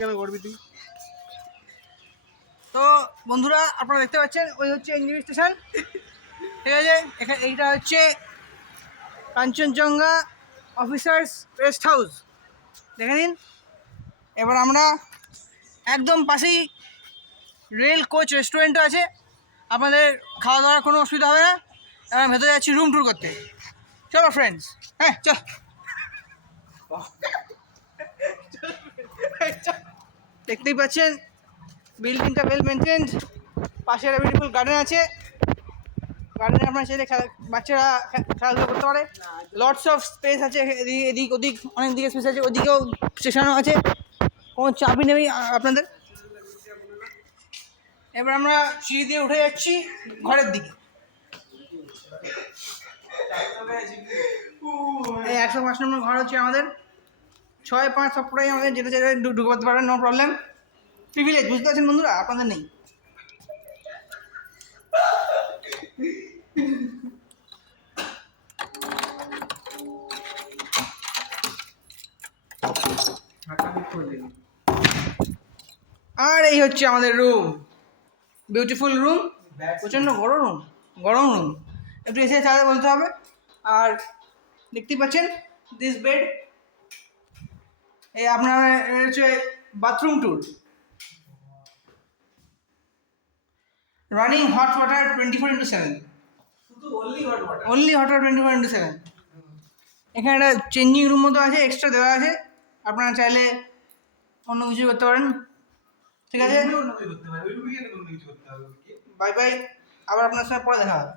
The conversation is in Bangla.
কেন করবি তুই? তো বন্ধুরা আপনারা দেখতে পাচ্ছেন ওই হচ্ছে এনজিবি স্টেশন, ঠিক আছে। এখানে এইটা হচ্ছে কাঞ্চনজঙ্ঘা অফিসার্স রেস্ট হাউস, দেখে নিন। এবার আমরা একদম পাশেই রেল কোচ রেস্টুরেন্টও আছে, আপনাদের খাওয়া দাওয়ার কোনো অসুবিধা হবে না। এবার ভেতরে যাচ্ছি রুম ট্যুর করতে, চলো ফ্রেন্ডস। হ্যাঁ চল। দেখতেই পাচ্ছেন বিল্ডিংটা ওয়েল মেনটেন্ড, পাশে একটা বিউটিফুল গার্ডেন আছে। গার্ডেনে আপনার চাইলে বাচ্চারা খেলাধুলা করতে পারে। লটস অফ স্পেস আছে, এদিক ওদিক অনেক দিকে স্পেস আছে, ওদিকেও স্টেশনও আছে, কোনো চাপই নেই আপনাদের। এবার আমরা সিঁড়ি দিয়ে উঠে যাচ্ছি ঘরের দিকে। এই 105 নম্বর ঘর হচ্ছে আমাদের, 6-5 সবটাই আমাদের, যেটা যেটা ঢুকে পড়তে পারবেন, নো প্রবলেম। প্রিভিলেজ, বুঝতে পারছেন বন্ধুরা, আপনাদের নেই। আর এই হচ্ছে আমাদের রুম, বিউটিফুল রুম, প্রচণ্ড বড় রুম, গরম রুম, একটু এসে চাঁদে বলতে হবে। আর দেখতেই পাচ্ছেন দিস বেড, এই আপনার হচ্ছে bathroom tour, running hot water 24/7, only hot water 24/7। এখানে একটা চেঞ্জিং রুম মতো আছে, এক্সট্রা দেওয়া আছে, আপনারা চাইলে অন্য কিছু করতে পারেন, ঠিক আছে। বাই বাই, আবার আপনার সাথে পরে দেখা হবে।